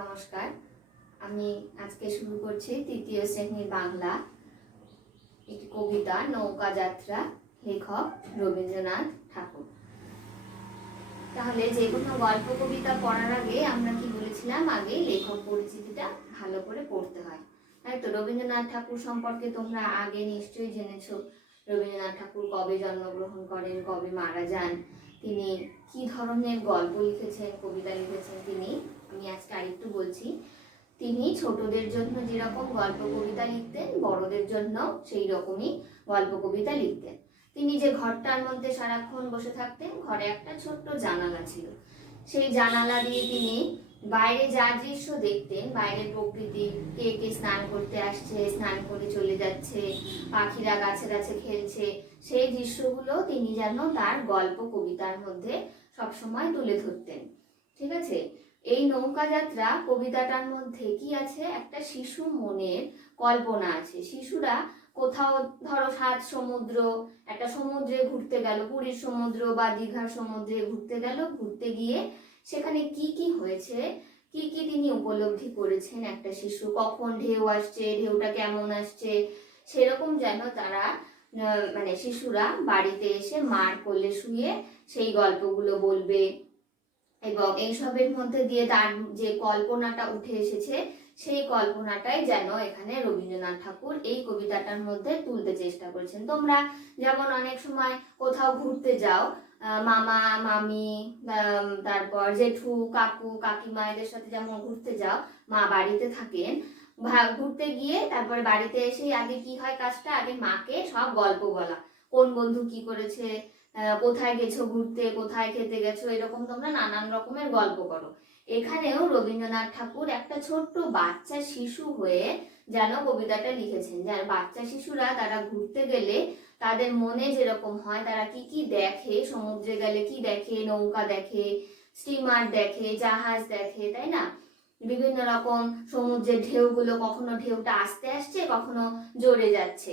নমস্কার। আমি আজকে শুরু করছি তৃতীয় শ্রেণীর বাংলা একটি কবিতা নৌকা যাত্রা, লেখক রবীন্দ্রনাথ ঠাকুর। তাহলে যে কোনো গল্প কবিতা পড়ার আগে আমরা কি বলেছিলাম, আগে লেখক পরিচিতিটা ভালো করে পড়তে হয়, তাই তো। রবীন্দ্রনাথ ঠাকুর সম্পর্কে তোমরা আগে নিশ্চয়ই জেনেছো। রবীন্দ্রনাথ ঠাকুর কবে জন্মগ্রহণ করেন, কবে মারা যান, তিনি কি ধরনের গল্প লিখেছেন, কবিতা লিখেছেন তিনি, আমি আজকে আরেকটু বলছি। তিনি ছোটদের জন্য যেরকম গল্প কবিতা লিখতেন, বড়দের জন্য সেই রকমই গল্প কবিতা লিখতেন। তিনি যে ঘরটার মধ্যে সারাক্ষণ বসে থাকতেন, ঘরে একটা ছোট্ট জানালা ছিল, সেই জানালা দিয়ে তিনি বাইরে যা দৃশ্য দেখতেন, বাইরের প্রকৃতি, কে কে স্নান করতে আসছে, স্নান করে চলে যাচ্ছে, পাখিরা গাছে গাছে খেলছে, সেই দৃশ্যগুলো তিনি যেন তার গল্প কবিতার মধ্যে সবসময় তুলে ধরতেন। ঠিক আছে। এই নৌকা যাত্রা কবিতাটার মধ্যে কি আছে, একটা শিশু মনের কল্পনা আছে। শিশুরা কোথাও ধরো সাত সমুদ্র, একটা সমুদ্রে ঘুরতে গেল, পুরীর সমুদ্র বা দীঘার সমুদ্রে ঘুরতে গেল, ঘুরতে গিয়ে সেখানে কি কি হয়েছে, কি কি তিনি উপলব্ধি করেছেন, একটা শিশু কখন ঢেউ আসছে, ঢেউটা কেমন আসছে, সেরকম যেন তারা মানে শিশুরা বাড়িতে এসে মার কোলে শুয়ে সেই গল্পগুলো বলবে, এবং এইসবের মধ্যে দিয়ে তার যে কল্পনাটা উঠে এসেছে, সেই কল্পনাটাই যেন এখানে রবীন্দ্রনাথ ঠাকুর এই কবিতাটার মধ্যে তুলতে চেষ্টা করেছেন। তোমরা যেমন অনেক সময় কোথাও ঘুরতে যাও, মামা মামি, তারপর জেঠু কাকু কাকিমা এদের সাথে যেমন ঘুরতে যাও, মা বাড়িতে থাকেন, ঘুরতে গিয়ে তারপরে বাড়িতে এসে আগে কি হয় কাজটা, আগে মাকে সব গল্প বলা, কোন বন্ধু কি করেছে, কোথায় গেছো ঘুরতে, কোথায় খেতে গেছো, এরকম তোমরা নানান রকমের গল্প করো। এখানেও রবীন্দ্রনাথ ঠাকুর একটা ছোট্ট বাচ্চা শিশু হয়ে যেন কবিতাটা লিখেছেন। যার বাচ্চা শিশুরা তারা ঘুরতে গেলে তাদের মনে যেরকম হয়, তারা কি কি দেখে, সমুদ্রে গেলে কি দেখে, নৌকা দেখে, স্টিমার দেখে, জাহাজ দেখে, তাই না। বিভিন্ন রকম সমুদ্রের ঢেউগুলো, কখনো ঢেউটা আস্তে আসছে, কখনো জোরে যাচ্ছে,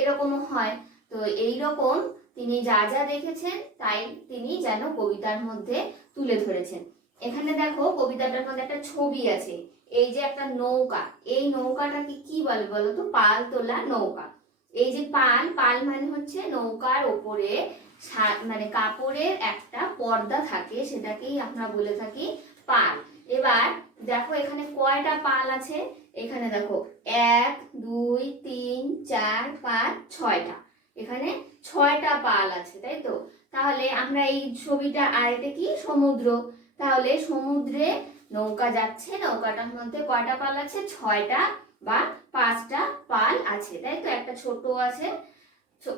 এরকমও হয়। তো এইরকম তিনি যা যা দেখেছেন তাই তিনি যেন কবিতার মধ্যে তুলে ধরেছেন। এখানে দেখো কবিতাটার মধ্যে একটা ছবি আছে, এই যে একটা নৌকা, এই নৌকাটাকে কি বলে বলো তো, পাল তোলা নৌকা। এই যে পাল, পাল মানে হচ্ছে নৌকার ওপরে মানে কাপড়ের একটা পর্দা থাকে, সেটাকেই আমরা বলে থাকি পাল। এবার দেখো এখানে কয়টা পাল আছে, এখানে দেখো 1 2 3 4 5 6টা, এখানে 6টা পাল আছে, তাই তো। তাহলে আমরা এই ছবিটা, আর এটা কি সমুদ্র, তাহলে সমুদ্রে নৌকা যাচ্ছে, নৌকাটার মধ্যে কয়টা পাল আছে, 6টা বা 5টা পাল আছে, তাই তো। একটা ছোট আছে,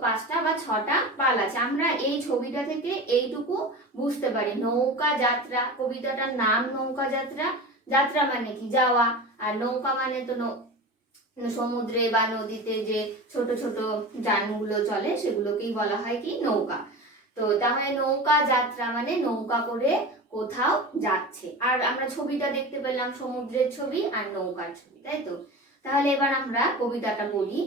5টা বা 6টা পাল আছে। আমরা এই ছবিটা থেকে এইটুকু বুঝতে পারি, নৌকা যাত্রা, কবিতাটার নাম নৌকা যাত্রা, যাত্রা মানে কি যাওয়া, আর নৌকা মানে তো সমুদ্রে বা নদীতে যে ছোট ছোট যানগুলো চলে সেগুলোকেই বলা হয় কি নৌকা। তো তাহলে নৌকা যাত্রা মানে নৌকা করে কোথাও যাচ্ছে, আর আমরা ছবিটা দেখতে পেলাম সমুদ্রের ছবি আর নৌকার ছবি, তাই তো। তাহলে এবার আমরা কবিতাটা বলি।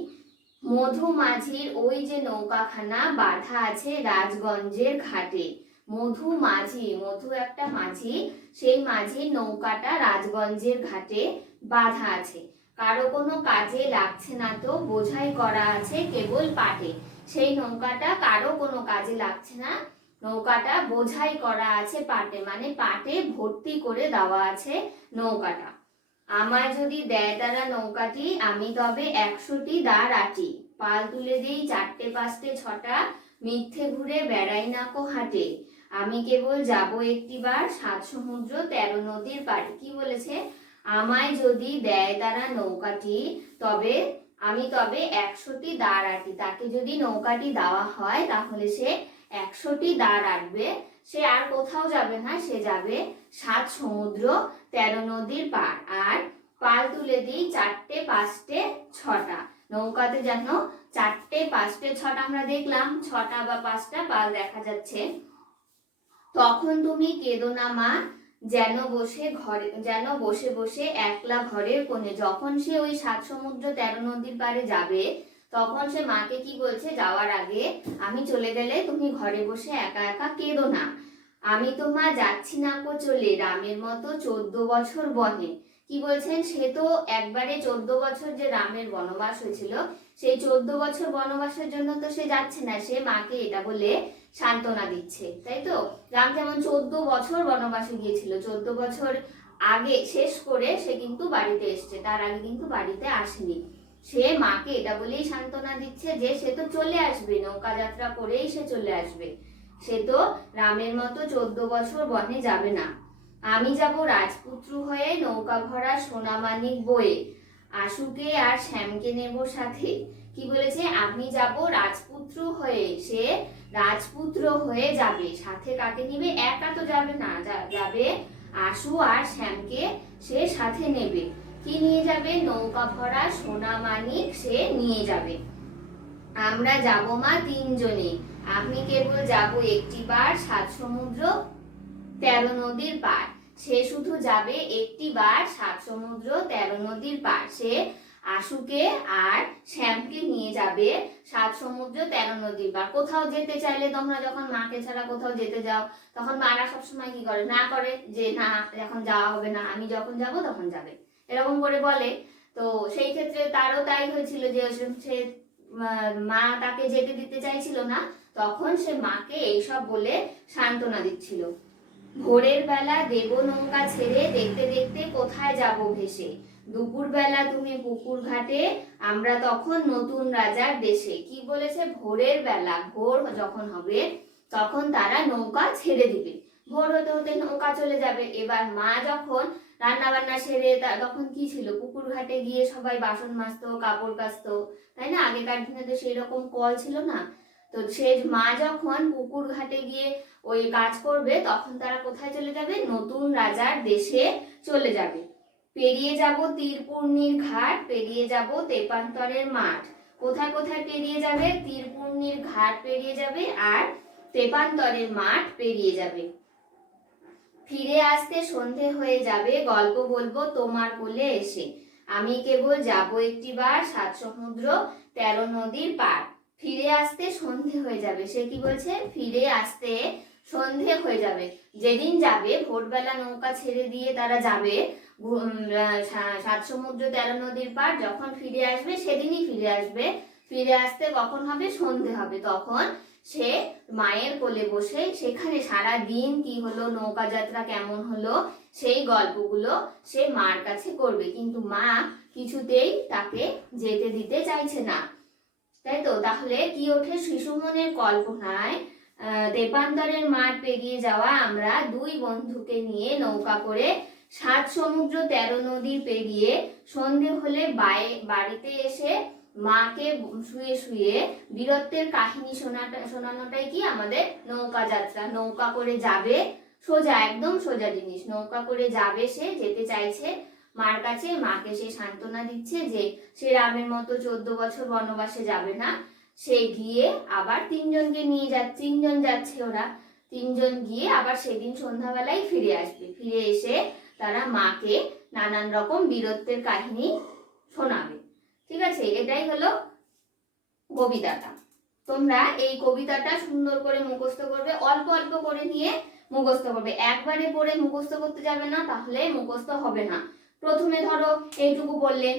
মধু মাঝির ওই যে নৌকাখানা বাঁধা আছে রাজগঞ্জের ঘাটে। মধু মাঝি, মধু একটা মাঝি, সেই মাঝির নৌকাটা রাজগঞ্জের ঘাটে বাঁধা আছে, কারো কোনো কাজে লাগছে না তো, বোঝাই করা আছে কেবল পাটে। সেই নৌকাটা কারো কোনো কাজে লাগছে না, নৌকাটা বোঝাই করা আছে পাটে, মানে পাটে ভর্তি করে দেওয়া আছে নৌকাটা। আমায় যদি দেয় তারা নৌকাটি, আমি তবে 100টি দাঁড় আটি, পাল তুলে দিই 4টে 5টে 6টা, মিথ্যে ঘুরে বেড়াই না কো হাটে, আমি কেবল যাব একটিবার 7 সমুদ্র 13 নদীর পাড়ে। কি বলেছে, আমায় যদি দেয় তারা নৌকাটি, তবে আমি তবে 100টি দাঁড় আটি, তাকে যদি নৌকাটি দেওয়া হয় তাহলে সে 100টি দাঁড় আটবে, সে আর কোথাও যাবে না, সে যাবে 7 সমুদ্র 13 নদীর পার, আর পাল তুলে দিই 4টে 5টে 6টা, নৌকাতে যেন 4টে 5টে 6টা, আমরা দেখলাম 6টা বা 5টা পাল দেখা যাচ্ছে। তখন তুমি কেঁদো না মা, যেন বসে বসে একলা ঘরের কোণে। যখন সে ওই 7 সমুদ্র 13 নদীর পারে যাবে, তখন সে মাকে কি বলছে, যাওয়ার আগে, আমি চলে গেলে তুমি ঘরে বসে একা একা কেঁদো না। আমি তো মা যাচ্ছি না কো চলে, রামের মতো 14 বছর বনে। কি বলছেন, সে তো একবারে 14 বছর যে রামের বনবাস হয়েছিল, সেই 14 বছর বনবাসের জন্য তো সে যাচ্ছে না, সে মাকে এটা বলে সান্ত্বনা দিচ্ছে, তাই তো। রাম যেমন 14 বছর বনবাসে গিয়েছিল, 14 বছর আগে শেষ করে সে কিন্তু বাড়িতে এসছে, তার আগে কিন্তু বাড়িতে আসেনি। সে মাকে এটা বলেই সান্ত্বনা দিচ্ছে যে সে তো চলে আসবে, নৌকা যাত্রা করেই সে চলে আসবে, সে তো রামের মতো 14 বছর বনে যাবে না। আমি যাব রাজপুত্র হয়ে, নৌকা ভরা সোনামানিক বয়ে, আশুকে আর শ্যামকে নেব সাথে। কি বলেছে, আমি যাব রাজপুত্র হয়ে, সে রাজপুত্র হয়ে যাবে, সাথে কাকে নিবে, একা তো যাবে না, যাবে আশু আর শ্যামকে সে সাথে নেবে। কি নিয়ে যাবে, নৌকা ভরা সোনামানিক সে নিয়ে যাবে। আমরা যাব মা 3 জনে, আমি কেবল যাব একটি বার 7 সমুদ্র 13 নদীর পার। সে শুধু যাবে একটি বার 7 সমুদ্র 13 নদীর পার। সে আশুকে আর শ্যামকে নিয়ে যাবে 7 সমুদ্র 13 নদীর পার। কোথাও যেতে চাইলে তোমরা যখন মাকে ছাড়া কোথাও যেতে যাও, তখন মারা সবসময় কি করে, না করে যে না এখন যাওয়া হবে না, আমি যখন যাব তখন যাবে, এরকম করে বলে। তো সেই ক্ষেত্রে তারও তাই হয়েছিল যে সে মা তাকে যেতে দিতে চাইছিল না, তখন সে মাকে এইসব বলে সান্ত্বনা দিচ্ছিল। ভোরের বেলা দেব নৌকা ছেড়ে, দেখতে দেখতে কোথায় যাব ভেসে, দুপুর বেলা তুমি পুকুর ঘাটে, আমরা তখন নতুন রাজার দেশে। কি বলেছে, ভোরের বেলা, ভোর যখন হবে তখন তারা নৌকা ছেড়ে দিবে, ভোর হতে হতে নৌকা চলে যাবে। এবার মা যখন রান্না বান্না সেরে, তখন কি ছিল, পুকুর ঘাটে গিয়ে সবাই বাসন মাজতো, কাপড় কাচতো, তাই না, আগেকার দিনে তো সেই রকম কল ছিল না। তো সে মা যখন পুকুর ঘাটে গিয়ে ওই কাজ করবে, তখন তারা কোথায় চলে যাবে, নতুন রাজার দেশে চলে যাবে। পেরিয়ে যাব তীরপূর্ণির ঘাট, পেরিয়ে যাব তেপান্তরের মাঠ। কোথায় কোথায় পেরিয়ে যাবে, তীরপূর্ণির ঘাট পেরিয়ে যাবে আর তেপান্তরের মাঠ পেরিয়ে যাবে। ফিরে আসতে সন্ধে হয়ে যাবে, গল্প বলবো তোমার কোলে এসে, আমি কেবল যাব একটি বার 7 সমুদ্র 13 নদীর পার। ফিরে আসতে সন্ধে হয়ে যাবে, সে কি বলছে, ফিরে আসতে সন্ধে হয়ে যাবে, যেদিন যাবে ভোরবেলা নৌকা ছেড়ে দিয়ে তারা যাবে 7 সমুদ্র 13 নদীর পার, যখন ফিরে আসবে সেদিনই ফিরে আসবে। ফিরে আসতে কখন হবে, সন্ধে হবে, তখন সে মায়ের কোলে বসে সেখানে সারা দিন কি হলো, নৌকা যাত্রা কেমন হলো, সেই গল্পগুলো সে মার কাছে করবে, কিন্তু মা কিছুতেই তাকে যেতে দিতে চাইছে না, তাই তো। তাহলে কি ওঠে শিশু মনের কল্পনায়, তেপান্তরের মাঠ পেরিয়ে যাওয়া আমরা 2 বন্ধুকে নিয়ে নৌকা করে 7 সমুদ্র 13 নদী পেরিয়ে সন্ধে হলে বাড়িতে এসে মাকে শুয়ে শুয়ে বীরত্বের কাহিনী শোনানোটাই কি আমাদের নৌকা যাত্রা। নৌকা করে যাবে, সোজা, একদম সোজা জিনিস, নৌকা করে যাবে, সে যেতে চাইছে মার কাছে, মাকে সে সান্ত্বনা দিচ্ছে যে সে রামের মতো 14 বছর বনবাসে যাবে না, সে গিয়ে আবার 3 জনকে নিয়ে 3 জন যাচ্ছে, ওরা 3 জন গিয়ে আবার সেদিন সন্ধ্যাবেলায় ফিরে আসবে। ফিরে এসে তারা মাকে নানান রকম বীরত্বের কাহিনী শোনাবে। ঠিক আছে, এটাই হলো কবিতাটা। তোমরা এই কবিতাটা সুন্দর করে মুখস্থ করবে, অল্প অল্প করে নিয়ে মুখস্থ করবে, একবারে পড়ে মুখস্থ করতে যাবে না, তাহলে মুখস্থ হবে না। প্রথমে ধরো এইটুকু বললে,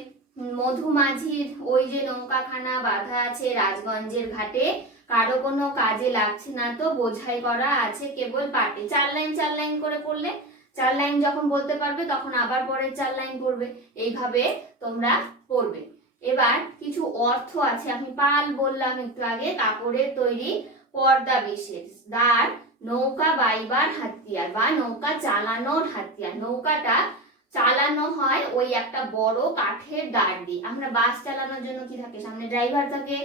মধুমাঝির ওই যে নৌকাখানা বাঁধা আছে রাজগঞ্জের ঘাটে, কারো কোনো কাজে লাগছে না তো, বোঝাই করা আছে কেবল পাটে। 4 লাইন 4 লাইন করে পড়লে, 4 লাইন যখন বলতে পারবে তখন আবার পরের 4 লাইন পড়বে, এইভাবে তোমরা পড়বে। এবার কিছু অর্থ আছে, আমি পাল বললাম একটু আগে, কাপড়ের তৈরি পর্দা বিশেষ, দাঁড় নৌকা বাইবার হাতিয়ার বা নৌকা চালানোর হাতিয়ার। নৌকাটা চালানো হয় ওই একটা বড় কাঠের দাঁড় দিয়ে। আমরা বাস চালানোর জন্য কি থাকে, সামনে ড্রাইভার থাকে,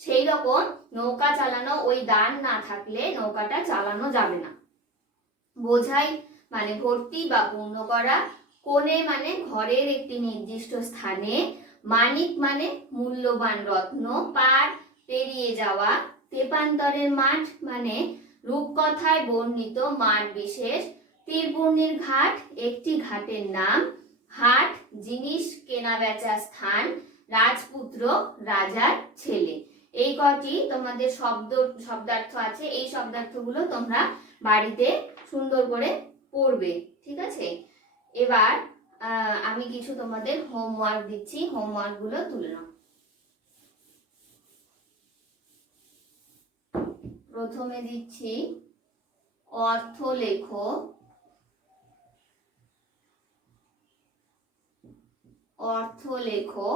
সেই রকম নৌকা চালানো ওই দাঁড় না থাকলে নৌকাটা চালানো যাবে না। বোঝাই মানে ভর্তি বা পূর্ণ করা, কোণে মানে ঘরের একটি নির্দিষ্ট স্থানে, মানিক মানে মূল্যবান রত্ন, পার পেরিয়ে যাওয়া, তেপান্তরের মাঠ মানে রূপকথায় বর্ণিত মাঠ বিশেষ, তীরপূর্ণির ঘাট একটি ঘাটের নাম, হাট জিনিস কেনা বেচা স্থান, রাজপুত্র রাজার ছেলে। এই কটি তোমাদের শব্দার্থ আছে, এই শব্দার্থগুলো তোমরা বাড়িতে সুন্দর করে পড়বে, ঠিক আছে। এবার আমি কিছু তোমাদের হোমওয়ার্ক দিচ্ছি, হোমওয়ার্কগুলো তুলে নাও। প্রথমে দিচ্ছি অর্থ লেখো, অর্থ লেখো,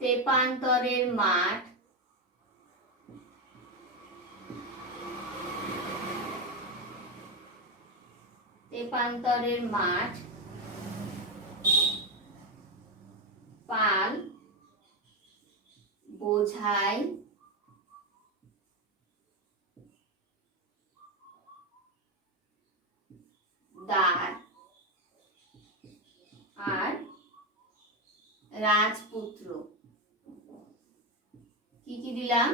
তেপান্তরের মাঠ, তেপান্তরের মাঠ, পাল বোঝাই দ্বার আর রাজপুত্র। কি কি দিলাম?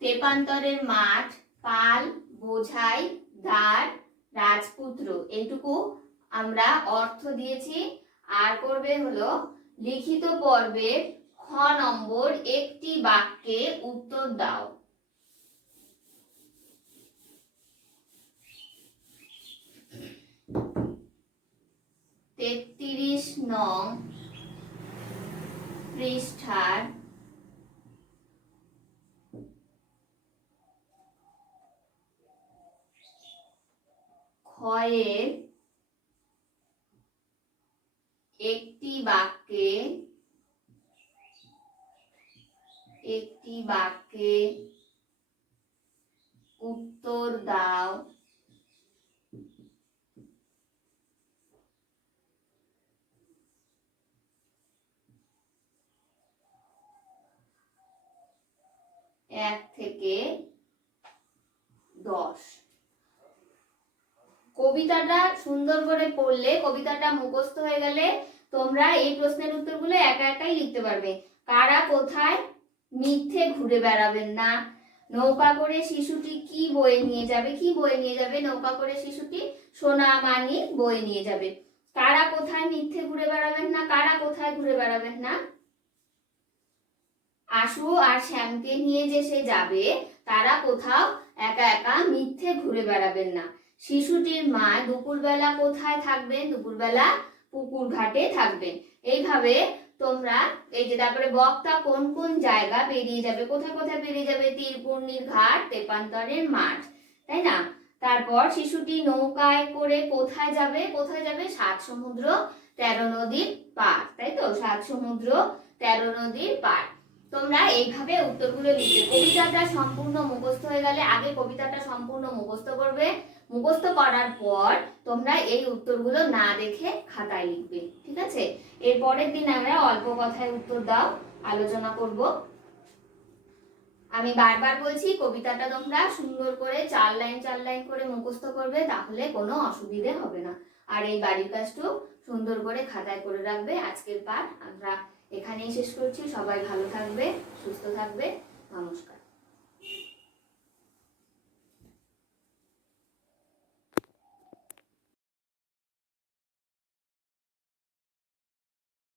তেপান্তরের মাঠ, পাল বোঝাই দ্বার, রাজপুত্র, এইটুকু আমরা অর্থ দিয়েছি। আর করবে হলো লিখিত পর্বের খ নম্বর একটি বাক্যে উত্তর দাও। তেত্রিশ নং পৃষ্ঠার ক্ষয়ের একটি বাক্যে, একটি বাক্যে উত্তর দাও। এক থেকে 10। কবিতাটা সুন্দর করে পড়লে, কবিতাটা মুখস্থ হয়ে গেলে তোমরা এই প্রশ্নের উত্তরগুলো একা একাই লিখতে পারবে। কারা কোথায় মিথ্যে ঘুরে বেড়াবেন না, নৌকা করে শিশুটি কি বয়ে নিয়ে যাবে, কি বয়ে নিয়ে যাবে, নৌকা করে শিশুটি সোনা মানি বয়ে নিয়ে যাবে। কারা কোথায় মিথ্যে ঘুরে বেড়াবেন না, কারা কোথায় ঘুরে বেড়াবেন না? আশু আর শ্যামকে নিয়ে যে সে যাবে তারা কোথাও একা একা মিথ্যে ঘুরে বেড়াবেন না। শিশুটির মা দুপুরবেলা কোথায় থাকবেন? দুপুরবেলা পুকুর ঘাটে থাকবেন। এইভাবে তোমরা এই যে তারপরে বক্তা কোন কোন জায়গা পেরিয়ে যাবে, কোথায় কোথায় পেরিয়ে যাবে? তীরপূর্ণির ঘাট, তেপান্তরের মাঠ, তাই না? তারপর শিশুটি নৌকায় করে কোথায় যাবে? কোথায় যাবে? 7 সমুদ্র 13 নদীর পার, তাই তো? 7 সমুদ্র 13 নদীর পার। তোমরা এইভাবে উত্তরগুলো লিখবে। কবিতাটা সম্পূর্ণ মুখস্থ হয়ে গেলে আগে কবিতাটা সম্পূর্ণ মুখস্থ করবে, মুখস্থ করার পর তোমরা এই উত্তরগুলো না দেখে খাতায় লিখবে, ঠিক আছে? এর পরের দিন আমরা অল্প কথায় উত্তর দাও আলোচনা করব। আমি বারবার বলছি কবিতাটা তোমরা সুন্দর করে 4 লাইন 4 লাইন করে মুখস্থ করবে, তাহলে কোনো অসুবিধে হবে না। আর এই বাড়ির কাজটা সুন্দর করে খাতায় করে রাখবে। আজকের পাঠ আমরা এখানেই শেষ করছি। সবাই ভালো থাকবে, সুস্থ থাকবে। নমস্কার।